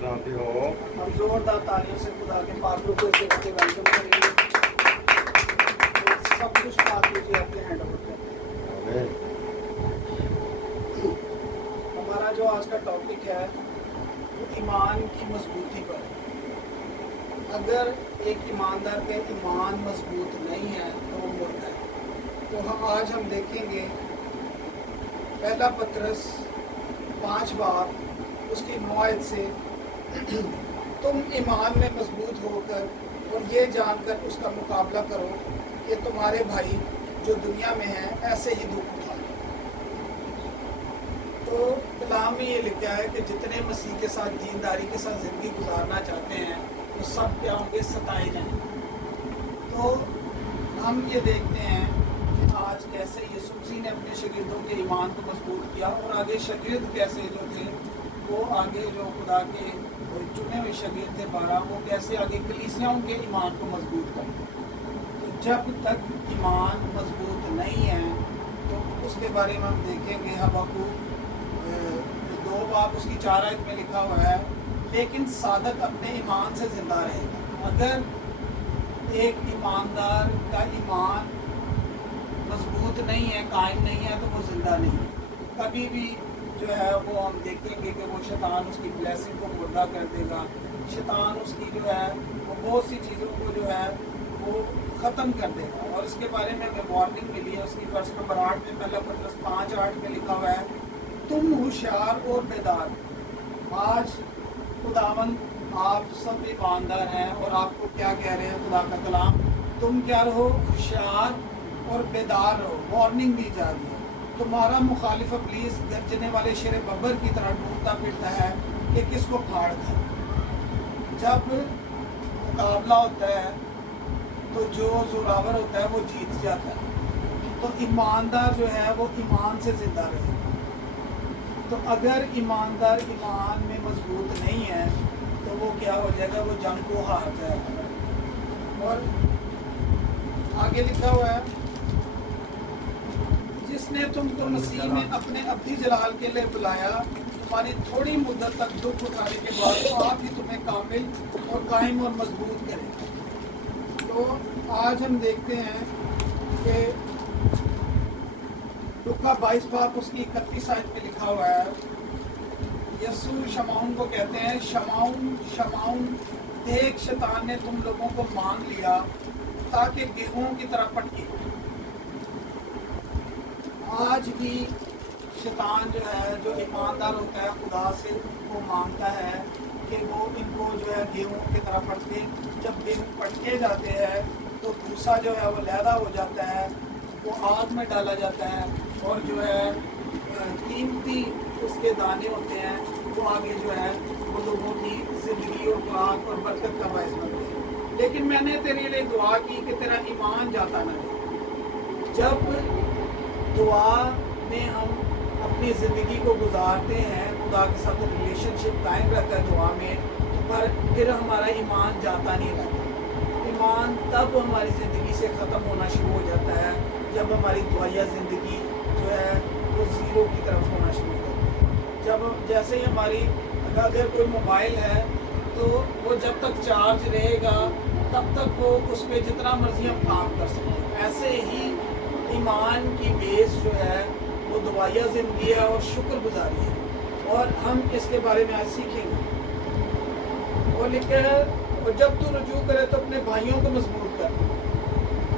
जानते हो। हम जोरदार तालियों से खुदा के पाक रूप से वेलकम करेंगे। सब कुछ पाक लीजिए, अपने हैंड ओवर करते हैं। हमारा जो आज का टॉपिक है वो ईमान की मजबूती पर है। अगर एक ईमानदार का ईमान मजबूत नहीं है तो वो मुर्दा है। तो आज हम देखेंगे पहला पत्रस 5 बाब उसकी 9 आयत से तुम ईमान में मजबूत होकर और ये जानकर उसका मुकाबला करो कि तुम्हारे भाई जो दुनिया में हैं ऐसे ही दुख उठाए। तो कलाम में ये लिखा है कि जितने मसीह के साथ दीनदारी के साथ ज़िंदगी गुजारना चाहते हैं वो सब क्या होंगे, सताए जाएंगे। तो हम ये देखते हैं कि आज कैसे यीशु मसीह ने अपने शागिर्दों के ईमान को मजबूत किया और आगे शागिर्द कैसे जो थे वो आगे जो खुदा के चुने हुए शागिर्द थे 12 वो कैसे आगे कलीसियाओं के ईमान को मजबूत करते। तो जब तक ईमान मजबूत नहीं है तो उसके बारे में हम देखेंगे। हबक्कूक 2 बाब उसकी 4 आयत में लिखा हुआ है, लेकिन सादक अपने ईमान से जिंदा रहेगा। अगर एक ईमानदार का ईमान मजबूत नहीं है, कायम नहीं है, तो वो जिंदा नहीं है। कभी भी जो है वो हम देखेंगे कि वो शैतान उसकी ब्लेसिंग को मुर्दा कर देगा। शैतान उसकी जो है वो बहुत सी चीज़ों को जो है वो ख़त्म कर देगा। और इसके बारे में हमें वार्निंग मिली है। उसकी वर्ष नंबर 8 में पहला पत्रस 5:8 में लिखा हुआ है, तुम होशियार और बेदार। आज खुदावंद आप सब ईमानदार हैं और आपको क्या कह रहे हैं खुदा का कलाम, तुम क्या रहो, होशियार और बेदार रहो। वार्निंग दी जा रही है। तुम्हारा मुखालिफ इब्लीस गरजने वाले शेर बब्बर की तरह ढूंढता फिरता है कि किसको फाड़ दे। जब मुकाबला होता है तो जो जोरावर होता है वो जीत जाता है। तो ईमानदार जो है वो ईमान से जिंदा रहे। तो अगर ईमानदार ईमान में मजबूत नहीं है तो वो क्या हो जाएगा, वो जंग को हार जाएगा। और आगे लिखा हुआ है, जिसने तुमको मसीह में अपने अब्दी जलाल के लिए बुलाया, तुम्हारी थोड़ी मुद्दत तक दुख उठाने के बाद तो आप ही तुम्हें कामिल और कायम और मजबूत करें। तो आज हम देखते हैं कि लूका 22 बाब उसकी 31 आयत में लिखा हुआ है, यीशु शमाउन को कहते हैं, शमाउन शमाउन, देख शैतान ने तुम लोगों को मांग लिया ताकि गेहूं की तरह पटकी। आज भी शैतान जो है, जो ईमानदार होता है खुदा से उनको मांगता है कि वो इनको जो है गेहूं की तरह पटके। जब गेहूं पटके जाते हैं तो भूसा जो है वो लैदा हो जाता है, वो आग में डाला जाता है और जो है कीमती उसके दाने होते हैं वो आगे जो है वो लोगों की ज़िंदगी और खुराक और बरकत का बायस बनते हैं। लेकिन मैंने तेरे लिए दुआ की कि तेरा ईमान जाता न रहे। जब दुआ में हम अपनी ज़िंदगी को गुजारते हैं, खुदा के साथ रिलेशनशिप कायम रहता है दुआ में, पर फिर हमारा ईमान जाता नहीं रहता। ईमान तब हमारी ज़िंदगी से ख़त्म होना शुरू हो जाता है जब हमारी दुआया ज़िंदगी जो है वो ज़ीरो की तरफ होना शुरू हो जाती है। जब जैसे ही हमारी अगर कोई मोबाइल है तो वो जब तक चार्ज रहेगा तब तक वो उस पर जितना मर्जी हम काम कर सकते हैं। ऐसे ही ईमान की बेस जो है वो दुआया ज़िंदगी है और शुक्रगुजारी है। और हम इसके बारे में आज सीखेंगे। वो लिखा है, और जब तू रुजू करे तो अपने भाइयों को मजबूत कर।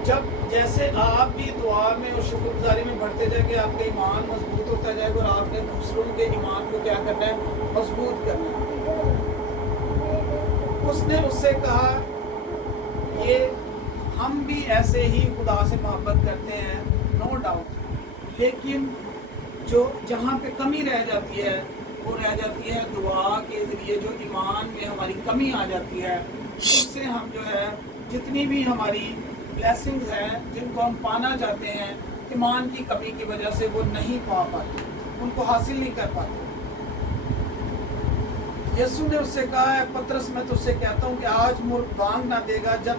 जब जैसे आप भी दुआ में और शुक्रगुजारी में बढ़ते जाएंगे, आपका ईमान मजबूत होता जाएगा और आपने दूसरों के ईमान को क्या करना है, मजबूत करना है। उसने उससे कहा, ये हम भी ऐसे ही खुदा से मोहब्बत करते हैं, नो डाउट, लेकिन जो जहाँ पे कमी रह जाती है वो रह जाती है दुआ के ज़रिए। जो ईमान में हमारी कमी आ जाती है उससे हम जो है जितनी भी हमारी ब्लेसिंग्स हैं जिनको हम पाना चाहते हैं, ईमान की कमी की वजह से वो नहीं पा पाते, उनको हासिल नहीं कर पाते। यीशु ने उससे कहा है, पतरस मैं तुझसे कहता हूँ कि आज मुर्ग बांग ना देगा जब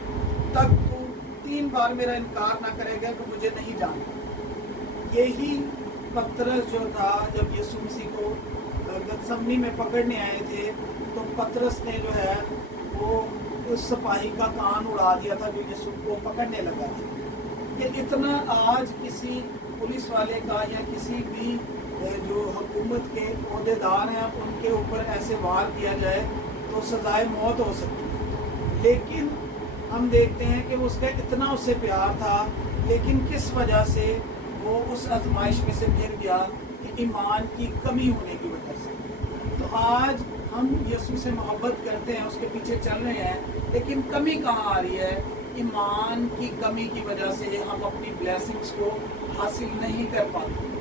तक तू 3 बार मेरा इनकार ना करेगा कि मुझे नहीं जानता। यही पतरस जो था जब यीशु मसीह को गतसमनी में पकड़ने आए थे, तो पतरस ने जो है वो उस सिपाही का कान उड़ा दिया था जो यीशु को पकड़ने लगा था। कि इतना आज किसी पुलिस वाले का या किसी भी जो हुकूमत के ओहदेदार हैं उनके ऊपर ऐसे वार किया जाए तो सजाए मौत हो सकती है। लेकिन हम देखते हैं कि उसका इतना उससे प्यार था, लेकिन किस वजह से वो उस आजमाइश में से गिर गया कि ईमान की कमी होने की वजह से। तो आज हम यीशु से मोहब्बत करते हैं, उसके पीछे चल रहे हैं, लेकिन कमी कहाँ आ रही है? ईमान की कमी की वजह से हम अपनी ब्लेसिंग्स को हासिल नहीं कर पाते।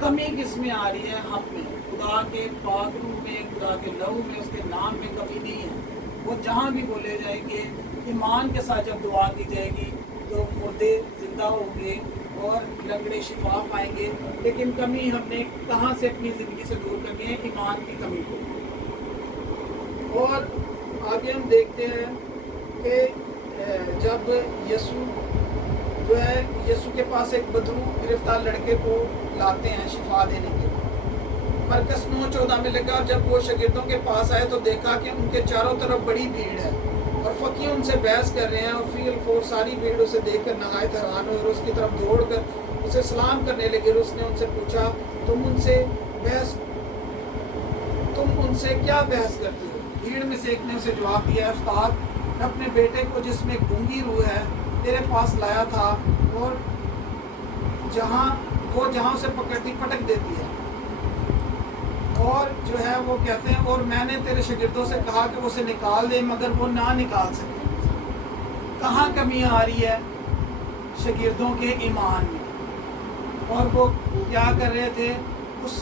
कमी किस में आ रही है? हम में। खुदा के पाक रूह में, खुदा के लहू में, उसके नाम में कमी नहीं है। वो जहाँ भी बोले जाएंगे, ईमान के साथ जब दुआ की जाएगी तो मुर्दे जिंदा होंगे और लंगड़े शिफा पाएंगे। लेकिन कमी हमने कहाँ से अपनी ज़िंदगी से दूर करनी है? ईमान की कमी को। और आगे हम देखते हैं कि जब यीशु जो है, यीशु के पास एक बदरू गिरफ्तार लड़के को लाते हैं शिफा देने के लिए। मरकस 9:14 में लिखा, जब वो शागिर्दों के पास आए तो देखा कि उनके चारों तरफ बड़ी भीड़ है और फकीह उनसे बहस कर रहे हैं। और फील फोर सारी भीड़ उसे देखकर नहायत हैरान हुई और उसकी तरफ दौड़कर उसे सलाम करने लगे। और उसने उनसे पूछा, तुम उनसे क्या बहस करती हो? भीड़ में से एक ने उसे जवाब दिया, उस्ताद, मैं अपने बेटे को जिसमें गूंगी रूह है तेरे पास लाया था और जहाँ उसे पकड़ती पटक देती है। और जो है वो कहते हैं, और मैंने तेरे शागिर्दों से कहा कि उसे निकाल दे, मगर वो ना निकाल सके। कहाँ कमी आ रही है? शागिर्दों के ईमान में। और वो क्या कर रहे थे? उस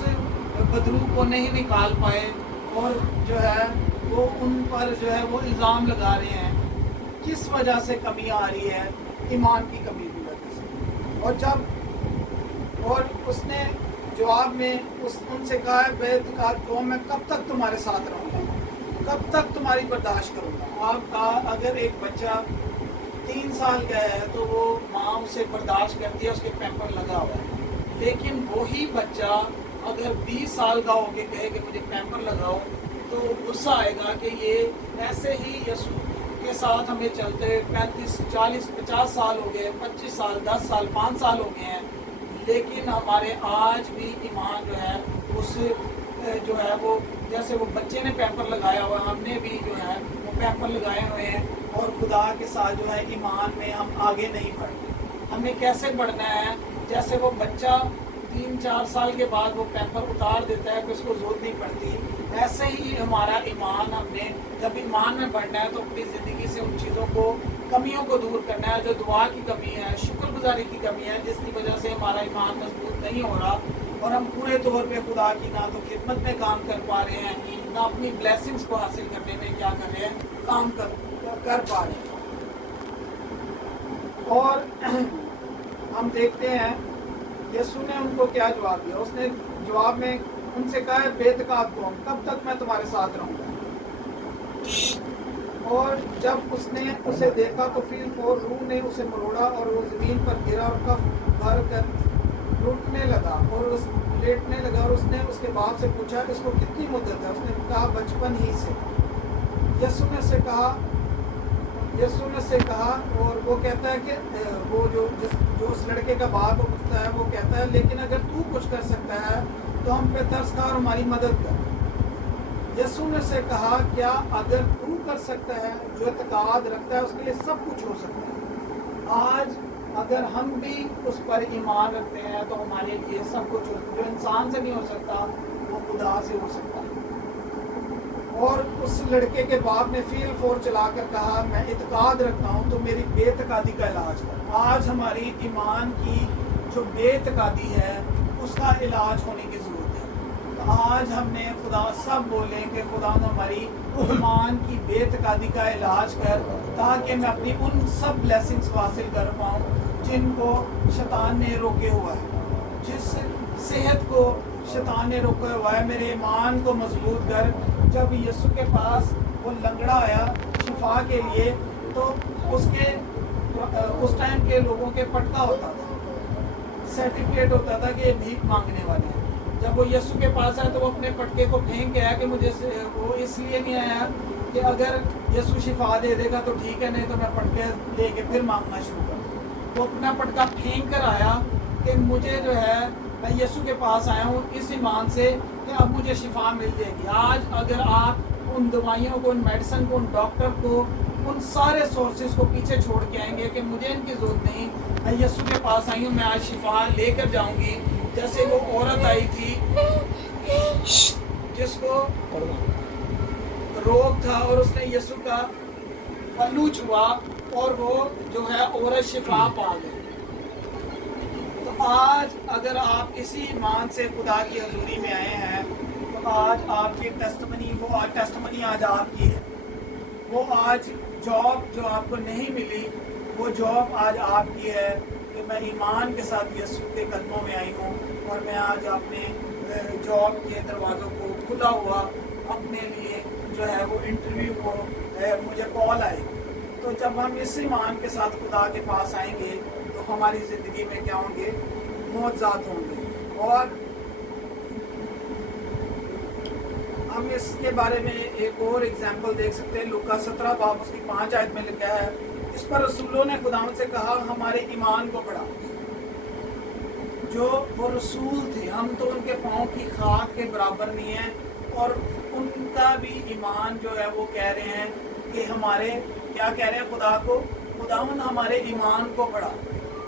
बदरू को नहीं निकाल पाए और जो है वो उन पर जो है वो इल्ज़ाम लगा रहे हैं। किस वजह से कमी आ रही है? ईमान की कमी की वजह से। और उसने जवाब में उनसे कहा है, बेतकात कौम, मैं कब तक तुम्हारे साथ रहूँगा? कब तक तुम्हारी बर्दाश्त करूँगा? आपका अगर एक बच्चा 3 साल का है तो वो माँ उसे बर्दाश्त करती है, उसके पैम्पर लगा हुआ है। लेकिन वही बच्चा अगर 20 साल का होके कहे कि मुझे पैम्पर लगाओ, तो गुस्सा आएगा कि ये ऐसे ही यीशु के साथ हमें चलते 35, 40, 50 साल हो गए, 25 साल, 10 साल, 5 साल हो गए हैं, लेकिन हमारे आज भी ईमान जो है उस जो है वो जैसे वो बच्चे ने पैम्पर लगाया हुआ, हमने भी जो है वो पैम्पर लगाए हुए हैं और खुदा के साथ जो है ईमान में हम आगे नहीं बढ़े। हमें कैसे बढ़ना है? जैसे वो बच्चा 3-4 साल के बाद वो पैम्पर उतार देता है कि उसको ज़रूरत नहीं पड़ती, ऐसे ही हमारा ईमान, हमने जब ईमान में बढ़ना है तो अपनी ज़िंदगी से उन चीज़ों को, कमियों को दूर करना है। जो दुआ की कमी है, शुक्रगुजारी की कमी है, जिसकी वजह से हमारा ईमान मजबूत नहीं हो रहा और हम पूरे तौर पे खुदा की ना तो खिदमत में काम कर पा रहे हैं, ना अपनी ब्लेसिंग्स को हासिल करने में क्या कर रहे हैं, काम कर पा रहे हैं। और हम देखते हैं यीशु ने उनको क्या जवाब दिया। उसने जवाब में उनसे कहा है, बेतकात कौम, कब तक मैं तुम्हारे साथ रहूँगा? और जब उसने उसे देखा तो फिर फोर रूह ने उसे मरोड़ा और वो ज़मीन पर गिरा और कफ भर कर लूटने लगा और लेटने लगा। और उसने उसके बाप से पूछा, इसको कितनी मुद्दत है? उसने कहा, बचपन ही से। यीशु ने से कहा और वो कहता है कि वो जो उस लड़के का बाप होता है वो कहता है, लेकिन अगर तू कुछ कर सकता है तो हम पे तरस खा और हमारी मदद कर। यीशु ने से कहा, क्या अगर तू कर सकता है, जो एतकाद रखता है उसके लिए सब कुछ हो सकता है। आज अगर हम भी उस पर ईमान रखते हैं तो हमारे लिए सब कुछ जो इंसान से नहीं हो सकता वो खुदा से हो सकता है। और उस लड़के के बाप ने फील फोर चलाकर कहा, मैं इत्काद रखता हूँ तो मेरी बेतकादी का इलाज कर। आज हमारी ईमान की जो बेतकादी है उसका इलाज होने की ज़रूरत है। तो आज हमने खुदा सब बोले कि खुदा हमारी ईमान की बेतकादी का इलाज कर, ताकि मैं अपनी उन सब ब्लेसिंग्स को हासिल कर पाऊँ जिनको शैतान ने रोके हुआ है, जिस सेहत को शैतान ने रोका हुआ है। मेरे ईमान को मजबूत कर। जब यीशु के पास वो लंगड़ा आया शिफा के लिए तो उसके उस टाइम के लोगों के पटका होता था, सर्टिफिकेट होता था कि ये भीख मांगने वाले हैं। جب وہ یسوع کے پاس آیا تو وہ اپنے پٹکے کو پھینک کے آیا کہ مجھے وہ اس لیے نہیں آیا کہ اگر یسوع شفا دے دے گا تو ٹھیک ہے، نہیں تو میں پٹکے لے کے پھر مانگنا شروع کروں۔ وہ اپنا پٹکا پھینک کر آیا کہ مجھے جو ہے میں یسوع کے پاس آیا ہوں اس ایمان سے کہ اب مجھے شفا مل جائے گی۔ آج اگر آپ ان دوائیوں کو، ان میڈیسن کو، ان ڈاکٹر کو، ان سارے سورسز کو پیچھے چھوڑ کے آئیں گے کہ مجھے ان کی ضرورت نہیں، میں یسوع کے پاس آئی ہوں، میں آج شفا لے کر جاؤں گی۔ جیسے وہ عورت آئی تھی جس کو روگ تھا اور اس نے یسوع کا پلو چھوا اور وہ جو ہے عورت شفا پا گئی۔ تو آج اگر آپ اسی ایمان سے خدا کی حضوری میں آئے ہیں تو آج آپ کی ٹیسٹمنی آج آپ کی ہے۔ وہ آج جاب جو آپ کو نہیں ملی وہ جاب آج آپ کی ہے کہ میں ایمان کے ساتھ یسوع کے قدموں میں آئی ہوں اور میں آج اپنے جاب کے دروازوں کو کھلا ہوا اپنے لیے جو ہے وہ انٹرویو کو مجھے کال آئی۔ تو جب ہم اس ایمان کے ساتھ خدا کے پاس آئیں گے تو ہماری زندگی میں کیا ہوں گے؟ معجزات ہوں گے۔ اور ہم اس کے بارے میں ایک اور ایگزامپل دیکھ سکتے ہیں، لوکا 17 باب اس کی 5 آیت میں لکھا ہے، اس پر رسولوں نے خداوند سے کہا ہمارے ایمان کو بڑھا۔ جو وہ رسول تھے، ہم تو ان کے پاؤں کی خاک کے برابر نہیں ہیں، اور ان کا بھی ایمان جو ہے وہ کہہ رہے ہیں کہ ہمارے کیا کہہ رہے ہیں خدا کو؟ خداوند ہمارے ایمان کو بڑھا۔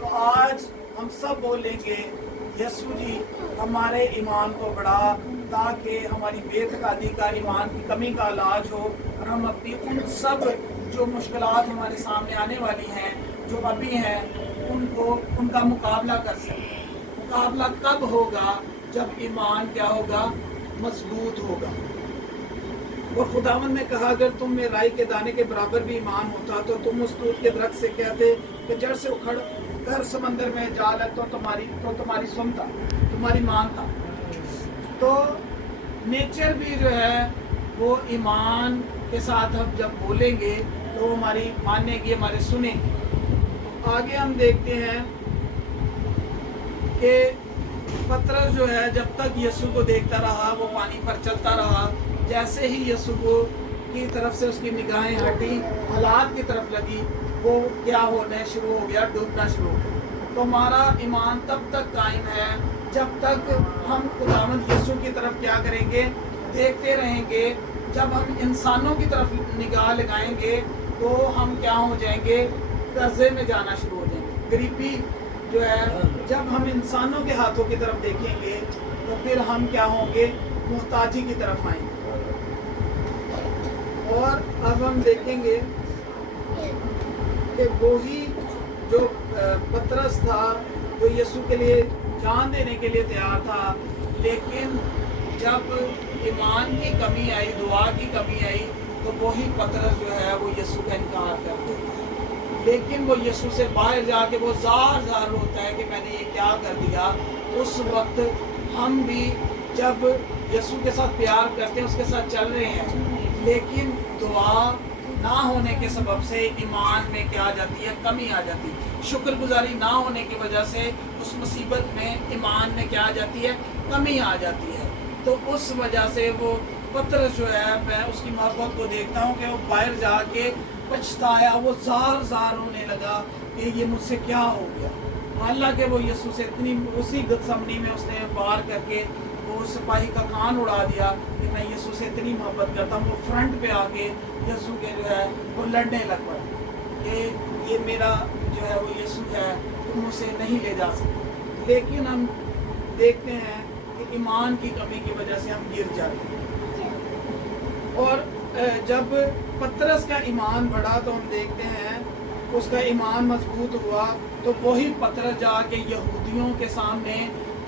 تو آج ہم سب بولیں گے یسوع جی ہمارے ایمان کو بڑھا، تاکہ ہماری بے اعتقادی کا، ایمان کی کمی کا علاج ہو، اور ہم اپنی ان سب جو مشکلات ہمارے سامنے آنے والی ہیں، جو ابھی ہیں، ان کا مقابلہ کر سکیں۔ مقابلہ کب ہوگا؟ جب ایمان کیا ہوگا؟ مضبوط ہوگا۔ اور خداوند نے کہا اگر تم میں رائی کے دانے کے برابر بھی ایمان ہوتا تو تم اس دودھ کے درخت سے کہتے کہ جڑ سے اکھڑ کر سمندر میں جا ہے تو تمہاری سنتا، تمہاری مانتا۔ تو نیچر بھی جو ہے وہ ایمان کے ساتھ ہم جب بولیں گے تو وہ ہماری ماننے گی، ہمارے سنیں گی۔ آگے ہم دیکھتے ہیں کہ پترس جو ہے جب تک یسوع کو دیکھتا رہا وہ پانی پر چلتا رہا، جیسے ہی یسوع کو کی طرف سے اس کی نگاہیں ہٹی، حالات کی طرف لگی، وہ کیا ہونے شروع ہو گیا؟ ڈوبنا شروع ہو گیا۔ تو ہمارا ایمان تب تک قائم ہے جب تک ہم خداوند یسوع کی طرف کیا کریں گے؟ دیکھتے رہیں گے۔ جب ہم انسانوں کی طرف نگاہ لگائیں گے تو ہم کیا ہو جائیں گے؟ قرضے میں جانا شروع ہو جائیں گے۔ غریبی جو ہے، جب ہم انسانوں کے ہاتھوں کی طرف دیکھیں گے تو پھر ہم کیا ہوں گے؟ محتاجی کی طرف آئیں گے۔ اور اب ہم دیکھیں گے کہ وہی جو پترس تھا جو یسوع کے لیے جان دینے کے لیے تیار تھا، لیکن جب ایمان کی کمی آئی، دعا کی کمی آئی، تو وہی پترس جو ہے وہ یسوع کا انکار کر دیتا ہے۔ لیکن وہ یسوع سے باہر جا کے وہ زار ہوتا ہے کہ میں نے یہ کیا کر دیا۔ اس وقت ہم بھی جب یسوع کے ساتھ پیار کرتے ہیں، اس کے ساتھ چل رہے ہیں، لیکن دعا نہ ہونے کے سبب سے ایمان میں کیا آ جاتی ہے؟ کمی آ جاتی ہے۔ شکر گزاری نہ ہونے کی وجہ سے اس مصیبت میں ایمان میں کیا آ جاتی ہے؟ کمی آ جاتی ہے۔ تو اس وجہ سے وہ پترس جو ہے، میں اس کی محبت کو دیکھتا ہوں کہ وہ باہر جا کے پچھتایا، وہ زار ہونے لگا کہ یہ مجھ سے کیا ہو گیا۔ حالانکہ وہ یسوع سے اتنی اسی گتسمنی میں اس نے وار کر کے وہ سپاہی کا کان اڑا دیا کہ میں یسوع سے اتنی محبت کرتا ہوں۔ وہ فرنٹ پہ آ کے یسوع کے جو ہے وہ لڑنے لگ پڑا کہ یہ میرا جو ہے وہ یسوع ہے، تم اسے نہیں لے جا سکتے۔ لیکن ہم دیکھتے ہیں کہ ایمان کی کمی کی وجہ سے ہم گر جاتے ہیں۔ اور جب پترس کا ایمان بڑھا تو ہم دیکھتے ہیں اس کا ایمان مضبوط ہوا، تو وہی پترس جا کے یہودیوں کے سامنے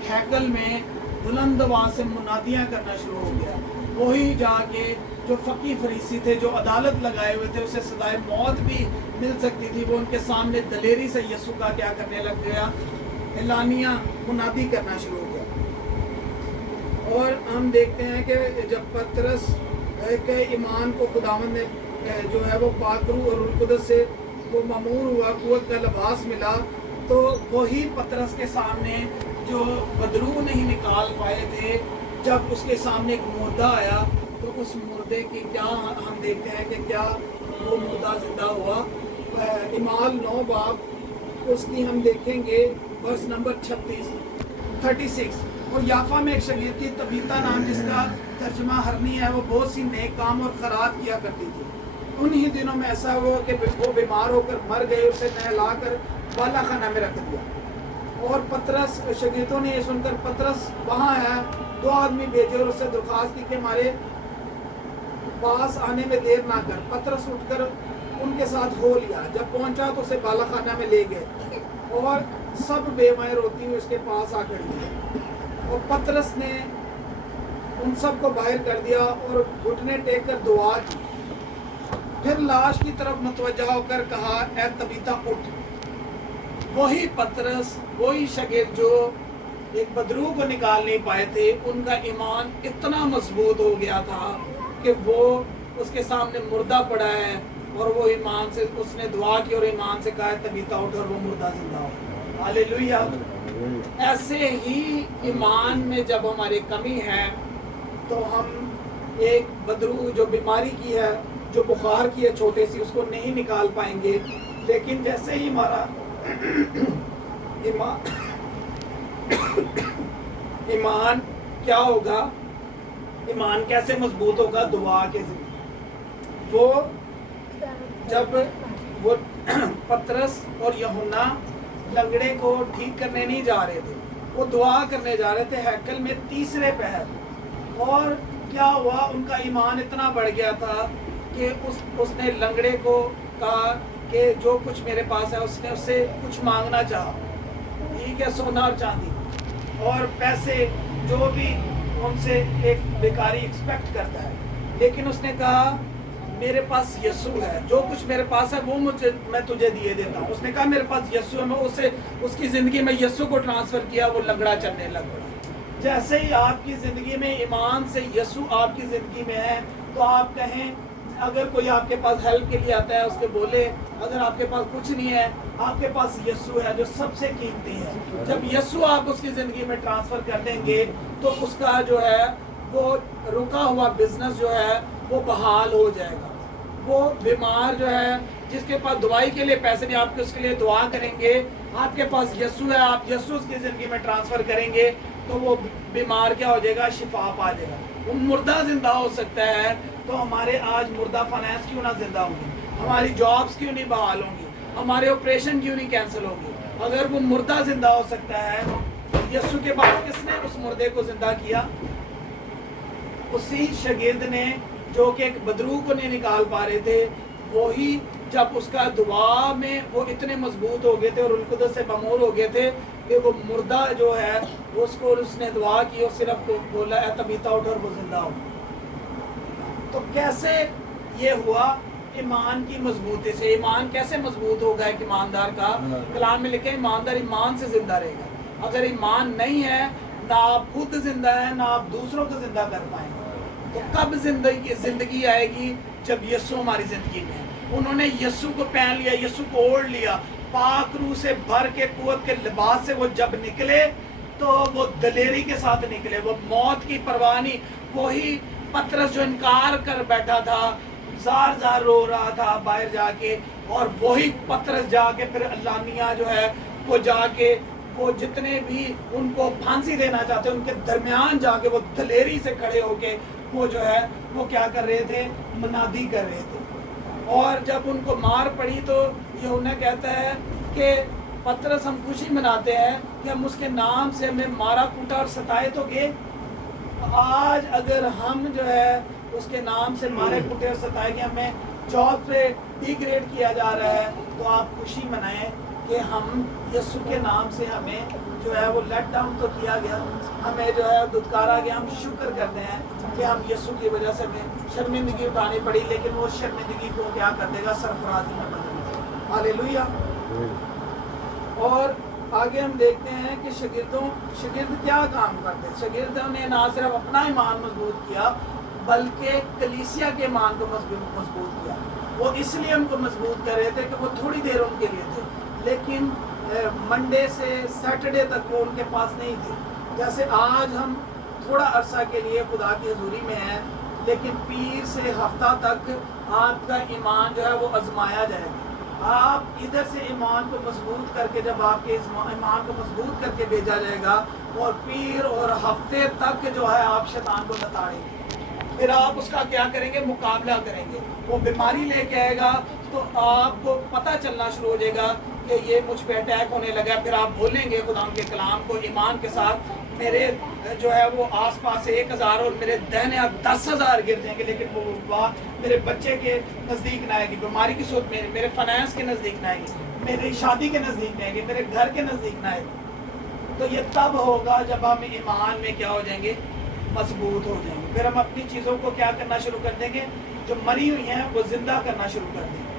ہیکل میں بلند آواز سے منادیاں کرنا شروع ہو گیا۔ وہی جا کے جو فقی فریسی تھے، جو عدالت لگائے ہوئے تھے، اسے سزائے موت بھی مل سکتی تھی، وہ ان کے سامنے دلیری سے یسوع کا کیا کرنے لگ گیا؟ اعلانیہ منادی کرنا شروع ہو گیا۔ اور ہم دیکھتے ہیں کہ جب پترس کے ایمان کو خداوند نے جو ہے وہ پاک روح اور روح القدس سے وہ مامور ہوا، قوت کا لباس ملا، تو وہی پترس کے سامنے जो बदरू नहीं निकाल पाए थे, जब उसके सामने एक मुर्दा आया तो उस मुर्दे की क्या हम देखते हैं कि क्या वो मुर्दा जिंदा हुआ। इमाल 9 बाब उसकी हम देखेंगे वर्स नंबर 36। और याफा में एक शगीर थी तबीता नाम, जिसका तर्जमा हरनी है। वो बहुत सी नेक काम और खैरात किया करती थी। उन्हीं दिनों में ऐसा हुआ कि वो बीमार होकर मर गए। उसे नहलाकर बाला खाना में रख दिया। और पतरस, शगीर्दों ने ये सुनकर पतरस वहाँ है 2 आदमी भेजे और उससे दरख्वास्त की कि हमारे पास आने में देर ना कर। पतरस उठकर उनके साथ हो लिया। जब पहुंचा तो उसे बाला खाना में ले गए और सब बेमय रोती हुई उसके पास आ खड़ी। और पतरस ने उन सब को बाहर कर दिया और घुटने टेक कर दुआ की। फिर लाश की तरफ मुतवज्जा होकर कहा, ए तबीता उठ। वही पतरस, वही शागिर्द जो एक बदरू को निकाल नहीं पाए थे, उनका ईमान इतना मजबूत हो गया था कि वो उसके सामने मुर्दा पड़ा है और वो ईमान से उसने दुआ की और ईमान से कहा, तबीता उठ, और वो मुर्दा जिंदा हो। हालेलुया। ऐसे ही ईमान में जब हमारी कमी है तो हम एक बदरू जो बीमारी की है, जो बुखार की है छोटे सी, उसको नहीं निकाल पाएंगे। लेकिन जैसे ही हमारा ईमान क्या होगा, ईमान कैसे मजबूत होगा? दुआ के जरिए। वो जब वो पतरस और यूहन्ना लंगड़े को ठीक करने नहीं जा रहे थे, वो दुआ करने जा रहे थे हैकल में तीसरे पहर। और क्या हुआ, उनका ईमान इतना बढ़ गया था कि उसने लंगड़े को कहा कि जो कुछ मेरे पास है, उसने उससे कुछ मांगना चाहा। ठीक है, सोना और चांदी और पैसे, जो भी उनसे एक भिखारी एक्सपेक्ट करता है। लेकिन उसने कहा, मेरे पास यीशु है, जो कुछ मेरे पास है वो मैं तुझे दिए देता हूँ। उसने कहा, मेरे पास यीशु है। मैं उसकी ज़िंदगी में यीशु को ट्रांसफ़र किया, वो लंगड़ा चलने लग पड़ा। जैसे ही आपकी ज़िंदगी में ईमान से यीशु आपकी ज़िंदगी में है, तो आप कहें, अगर कोई आपके पास हेल्प के लिए आता है, उसके बोले, अगर आपके पास कुछ नहीं है, आपके पास यीशु है जो सबसे कीमती है। जब यीशु आप उसकी ज़िंदगी में ट्रांसफ़र कर देंगे तो उसका जो है वो रुका हुआ बिजनेस जो है वो बहाल हो जाएगा। वो बीमार जो है, जिसके पास दवाई के लिए पैसे नहीं, आपके उसके लिए दुआ करेंगे, आपके पास यीशु है, आप यीशु उसकी ज़िंदगी में ट्रांसफ़र करेंगे तो वो बीमार क्या हो जाएगा? शिफा पा जाएगा। वो मुर्दा जिंदा हो सकता है। तो हमारे आज मुर्दा फाइनेंस क्यों ना जिंदा होंगे? हमारी जॉब्स क्यों नहीं बहाल होंगी? हमारे ऑपरेशन क्यों नहीं कैंसिल होंगे? अगर वो मुर्दा जिंदा हो सकता है, यीशु के बाद किसने उस मुर्दे को जिंदा किया? उसी शागिर्द ने, जो कि एक बदरू को नहीं निकाल पा रहे थे। वही जब उसका दुआ में वो इतने मजबूत हो गए थे और उल्कुदस से बमूर हो गए थे कि वो मुर्दा जो है उसको उसने दुआ की और सिर्फ बोला, ए तबीता उठ, और वो जिंदा हो। तो कैसे ये हुआ? ईमान की मजबूती से। ईमान कैसे मजबूत होगा एक ईमानदार का? कलाम में लिखे, ईमानदार ईमान से जिंदा रहेगा। अगर ईमान नहीं है, ना आप खुद जिंदा है, ना आप दूसरों को जिंदा कर पाएंगे। तो कब जिंदगी आएगी? जब यीशु हमारी जिंदगी में है। उन्होंने यीशु को पहन लिया, यीशु को ओढ़ लिया, पाक रूह से भर के, कुव्वत के लिबास से वो जब निकले तो वो दलेरी के साथ निकले। वो मौत की परवाह नहीं। वही पतरस जो इनकार कर बैठा था, जार जार रो रहा था बाहर जाके, और वही पतरस जाके फिर अल्लानिया जो है वो जाके, वो जितने भी उनको फांसी देना चाहते उनके दरमियान जाके वो दलेरी से खड़े होके वो जो है वो क्या कर रहे थे? मनादी कर रहे थे। और जब उनको मार पड़ी तो ये उन्हें कहता है कि पतरस, हम खुशी मनाते हैं कि हम उसके नाम से हमें मारा कूटा और सताए तो गए। आज अगर हम जो है उसके नाम से मारे कूटे और सताए गए, हमें जॉब पे डिग्रेड किया जा रहा है, तो आप खुशी मनाएं कि हम यीशु के नाम से हमें जो है वो लेट डाउन तो किया गया, हमें जो है दुत्कारा गया। हम शुक्र करते हैं कि हम यीशु की वजह से हमें शर्मिंदगी उठानी पड़ी, लेकिन वो शर्मिंदगी को क्या कर देगा? सरफराजी में बदल देगा। हालेलुया। और आगे हम देखते हैं कि शागिर्द क्या काम करते हैं। शागिर्दों ने ना सिर्फ अपना ईमान मजबूत किया, बल्कि कलीसिया के ईमान को मजबूत किया। वो इसलिए उनको मजबूत कर रहे थे कि वो थोड़ी देर उनके लिए थे, लेकिन منڈے سے سیٹرڈے تک وہ ان کے پاس نہیں تھی. جیسے آج ہم تھوڑا عرصہ کے لیے خدا کی حضوری میں ہیں، لیکن پیر سے ہفتہ تک آپ کا ایمان جو ہے وہ آزمایا جائے گا. آپ ادھر سے ایمان کو مضبوط کر کے، جب آپ کے ایمان کو مضبوط کر کے بھیجا جائے گا، اور پیر اور ہفتے تک جو ہے آپ شیطان کو لتاڑیں گے. پھر آپ اس کا کیا کریں گے؟ مقابلہ کریں گے. وہ بیماری لے کے آئے گا تو آپ کو پتہ چلنا شروع ہو جائے گا کہ یہ مجھ پہ اٹیک ہونے لگا. پھر آپ بولیں گے خدا کے کلام کو ایمان کے ساتھ، میرے جو ہے وہ آس پاس 1000 اور میرے دہنے 10,000 گر جائیں گے، لیکن وہ بات میرے بچے کے نزدیک نہ آئے گی، بیماری کی صورت میں میرے فائنانس کے نزدیک نہ آئے گی، میری شادی کے نزدیک نہ آئے گی، میرے گھر کے نزدیک نہ آئے گی. تو یہ تب ہوگا جب ہم ایمان میں کیا ہو جائیں گے؟ مضبوط ہو جائیں گے. پھر ہم اپنی چیزوں کو کیا کرنا شروع کر دیں گے؟ جو مری ہوئی ہیں وہ زندہ کرنا شروع کر دیں گے.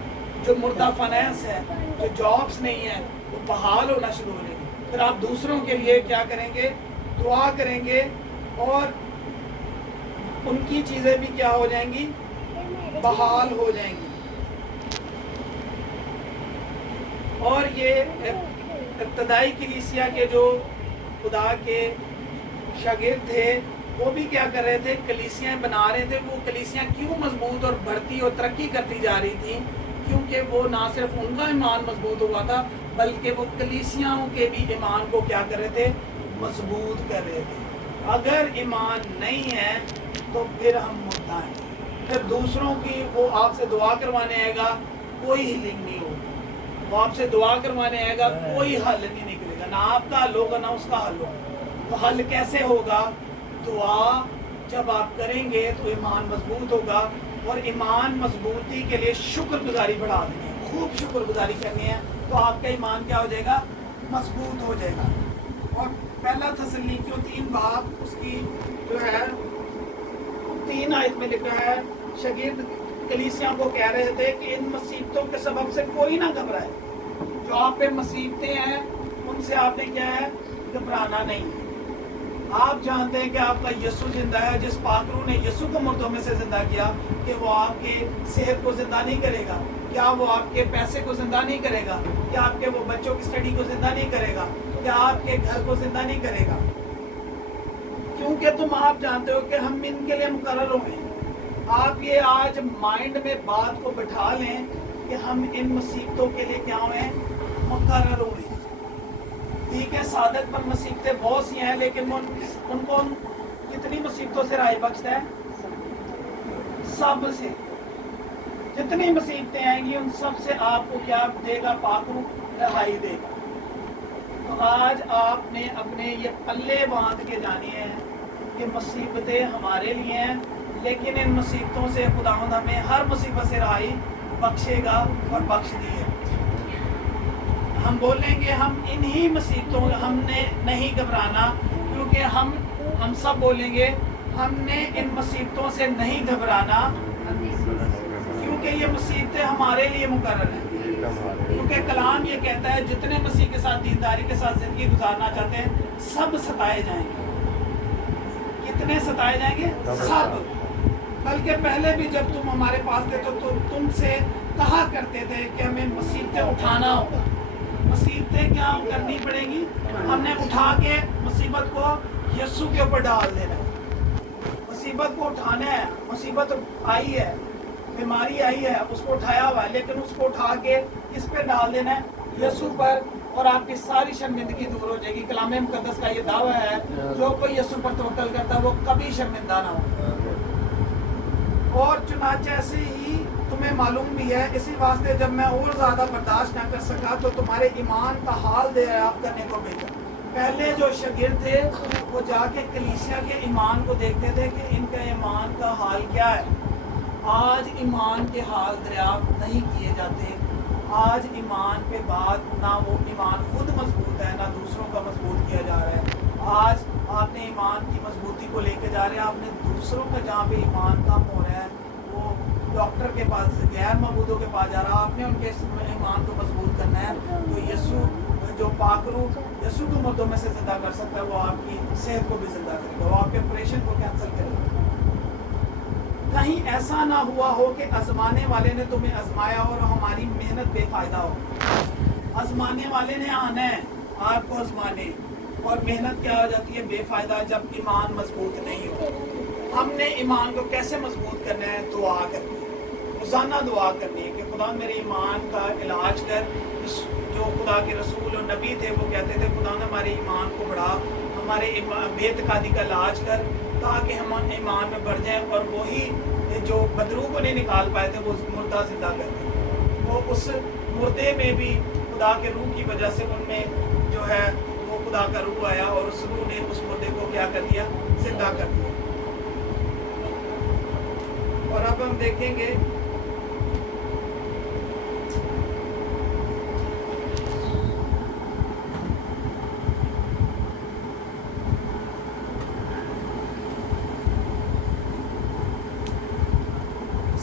جو مردہ فائنانس ہے، جو جابس نہیں ہیں، وہ بحال ہونا شروع ہو جائیں گے. پھر آپ دوسروں کے لیے کیا کریں گے؟ دعا کریں گے، اور ان کی چیزیں بھی کیا ہو جائیں گی؟ بحال ہو جائیں گی. اور یہ ابتدائی کلیسیا کے جو خدا کے شاگرد تھے، وہ بھی کیا کر رہے تھے؟ کلیسیاں بنا رہے تھے. وہ کلیسیاں کیوں مضبوط اور بڑھتی اور ترقی کرتی جا رہی تھی؟ کیونکہ وہ نہ صرف ان کا ایمان مضبوط ہوا تھا، بلکہ وہ کلیسیاں کے بھی ایمان کو کیا کر رہے تھے؟ مضبوط کر رہے تھے. اگر ایمان نہیں ہے تو پھر ہم مردہ ہیں. پھر دوسروں کی وہ آپ سے دعا کروانے آئے گا، کوئی ہیلنگ نہیں ہوگی. وہ آپ سے دعا کروانے آئے گا، کوئی حل نہیں نکلے گا. نہ آپ کا حل ہوگا، نہ اس کا حل ہوگا. تو حل کیسے ہوگا؟ دعا جب آپ کریں گے تو ایمان مضبوط ہوگا. اور ایمان مضبوطی کے لیے شکر گزاری بڑھا دیں گے، خوب شکر گزاری کرنی ہے، تو آپ کا ایمان کیا ہو جائے گا؟ مضبوط ہو جائے گا. اور پہلا تسلنیکیوں 3 باب اس کی جو ہے 3 آیت میں لکھا ہے، شاگرد کلیسیاں کو کہہ رہے تھے کہ ان مصیبتوں کے سبب سے کوئی نہ گھبرائے. جو آپ پہ مصیبتیں ہیں ان سے آپ نے کیا ہے؟ گھبرانا نہیں. آپ جانتے ہیں کہ آپ کا یسوع زندہ ہے. جس پاک روح نے یسوع کو مردوں میں سے زندہ کیا، کہ وہ آپ کی صحت کو زندہ نہیں کرے گا؟ کیا وہ آپ کے پیسے کو زندہ نہیں کرے گا؟ کیا آپ کے وہ بچوں کی اسٹڈی کو زندہ نہیں کرے گا؟ کیا آپ کے گھر کو زندہ نہیں کرے گا؟ کیونکہ تم آپ جانتے ہو کہ ہم ان کے لیے مقرر ہوئے ہیں. آپ یہ آج مائنڈ میں بات کو بٹھا لیں کہ ہم ان مصیبتوں کے لیے کیا ہوئے ہیں؟ مقرر ہوئے ہیں. ٹھیک ہے، صادق پر مصیبتیں بہت سی ہیں، لیکن ان کو کتنی مصیبتوں سے رہائی بخشتا ہے؟ سب سے. جتنی مصیبتیں آئیں گی ان سب سے آپ کو کیا دے گا؟ پاک روح رہائی دے گا. تو آج آپ نے اپنے یہ پلے باندھ کے جانے ہیں کہ مصیبتیں ہمارے لیے ہیں، لیکن ان مصیبتوں سے خداوند ہمیں ہر مصیبت سے رہائی بخشے گا اور بخش دی ہے. ہم بولیں گے ہم انہی مصیبتوں ہم نے نہیں گھبرانا، کیونکہ ہم سب بولیں گے ہم نے ان مصیبتوں سے نہیں گھبرانا، کیونکہ یہ مصیبتیں ہمارے لیے مقرر ہیں. کیونکہ کلام یہ کہتا ہے جتنے مسیح کے ساتھ دینداری کے ساتھ زندگی گزارنا چاہتے ہیں سب ستائے جائیں گے. کتنے ستائے جائیں گے؟ سب. بلکہ پہلے بھی جب تم ہمارے پاس تھے تو تم سے کہا کرتے تھے کہ ہمیں مصیبتیں اٹھانا ہوگا. مصیبتیں کیا کرنی پڑیں گی؟ ہم نے اٹھا کے مصیبت کو یسوع کے اوپر ڈال دینا ہے. مصیبت کو اٹھانا ہے. مصیبت آئی ہے، بیماری آئی ہے، اس کو اٹھایا ہوا ہے، لیکن اس کو اٹھا کے کس پہ ڈال دینا ہے؟ یسوع پر. اور آپ کی ساری شرمندگی دور ہو جائے گی. کلام مقدس کا یہ دعویٰ ہے جو کوئی یسوع پر توکل کرتا ہے وہ کبھی شرمندہ نہ ہو. اور چنانچہ ایسے ہی تمہیں معلوم بھی ہے، اسی واسطے جب میں اور زیادہ برداشت نہ کر سکا تو تمہارے ایمان کا حال دریافت کرنے کو بھیجا. پہلے جو شاگرد تھے وہ جا کے کلیسیا کے ایمان کو دیکھتے تھے کہ ان کا ایمان کا حال کیا ہے. آج ایمان کے حال دریافت نہیں کیے جاتے. آج ایمان پہ بات نہ وہ ایمان خود مضبوط ہے نہ دوسروں کا مضبوط کیا جا رہا ہے. آج آپ نے ایمان کی مضبوطی کو لے کے جا رہے ہیں. آپ نے دوسروں کا جہاں پہ ایمان کم ہو رہا ہے وہ ڈاکٹر کے پاس، غیر معبودوں کے پاس جا رہا ہے. آپ نے ان کے ایمان کو مضبوط کرنا ہے. تو یسوع جو پاک روح یسوع کو مردوں میں سے زندہ کر سکتا ہے وہ آپ کی صحت کو بھی زندہ کرے گا. وہ آپ کے آپریشن کو کینسل کرے گا. کہیں ایسا نہ ہوا ہو کہ آزمانے والے نے تمہیں آزمایا اور ہماری محنت بے فائدہ ہو. आजमाने वाले ने आना है आपको आजमाने, और मेहनत क्या हो जाती है बेफायदा जब ईमान मजबूत नहीं हो। हमने ईमान को कैसे मजबूत करना है? दुआ करनी है, रोज़ाना दुआ करनी है कि खुदा मेरे ईमान का इलाज कर। जो खुदा के रसूल और नबी थे वो कहते थे खुदा ने हमारे ईमान को बढ़ा, हमारे बेतकादी का इलाज कर, ताकि हम ईमान में बढ़ जाएं। और वही जो बदरू को नहीं निकाल पाए थे वो मुर्दा जिंदा कर दिया, वो उस मुर्दे में भी खुदा के रूह की वजह से उनमें जो है वो खुदा का रूह आया और उस रूह ने उस मुर्दे को क्या कर दिया? जिंदा कर दिया। और अब हम देखेंगे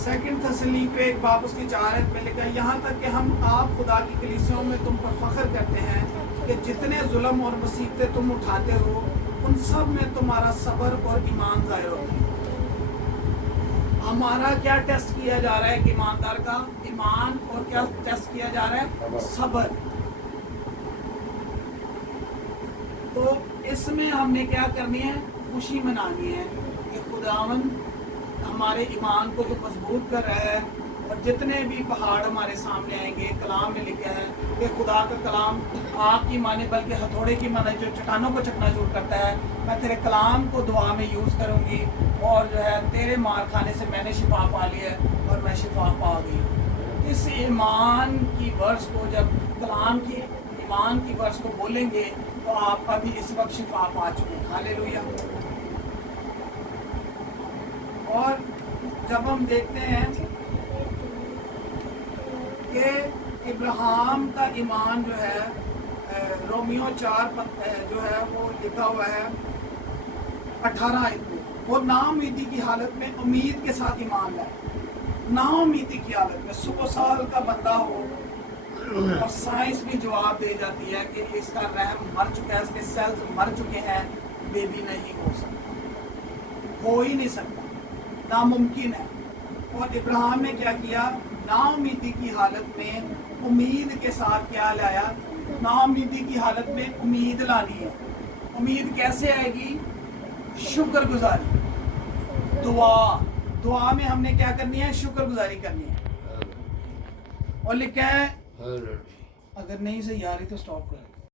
सेकंड थस्सलुनीके एक बाब उसकी 4 में लिखा है, यहाँ तक कि हम आप खुदा की कलीसियाओं में तुम पर फख्र करते हैं कि जितने जुल्म और मुसीबतें तुम उठाते हो उन सब में तुम्हारा सब्र और ईमान ज़ाहिर होता है। हमारा क्या टेस्ट किया जा रहा है कि ईमानदार का ईमान, और क्या टेस्ट किया जा रहा है? सब्र। तो इसमें हमने क्या करनी है? खुशी मनानी है कि खुदावन हमारे ईमान को तो मजबूत कर रहा है, और जितने भी पहाड़ हमारे सामने आएंगे, कलाम में लिखा है कि खुदा का कलाम आग की माने बल्कि हथौड़े की माने जो चट्टानों को चकनाचूर करता है। मैं तेरे कलाम को दुआ में यूज़ करूँगी, और जो है तेरे मार खाने से मैंने शिफा पा ली है और मैं शिफा पा गई हूँ। इस ईमान की वर्ष को जब कलाम की ईमान की वर्ष को बोलेंगे तो आप अभी इस वक्त शिफा पा चुके हैं। हालेलुया। और जब हम देखते हैं कि इब्राहिम का ईमान जो है रोमियो 4 जो है वो लिखा हुआ है 18 आयत में, वो नाउमीदी की हालत में उम्मीद के साथ ईमान लाए। नाउमीदी की हालत में 100 साल का बंदा हो और साइंस भी जवाब दे जाती है कि इसका रहम मर चुका है, इसके सेल्स मर चुके हैं, बेबी नहीं हो सकता, हो ही नहीं सकता, नामुमकिन है। और इब्राहिम ने क्या किया? नाउमीदी की हालत में उम्मीद के साथ क्या लाया? नाउमीदी की हालत में उम्मीद लानी है। उम्मीद कैसे आएगी? शुक्रगुजारी, दुआ। दुआ में हमने क्या करनी है? शुक्रगुजारी करनी है। और लिखा है, अगर नहीं सही आ रही तो स्टॉप कर।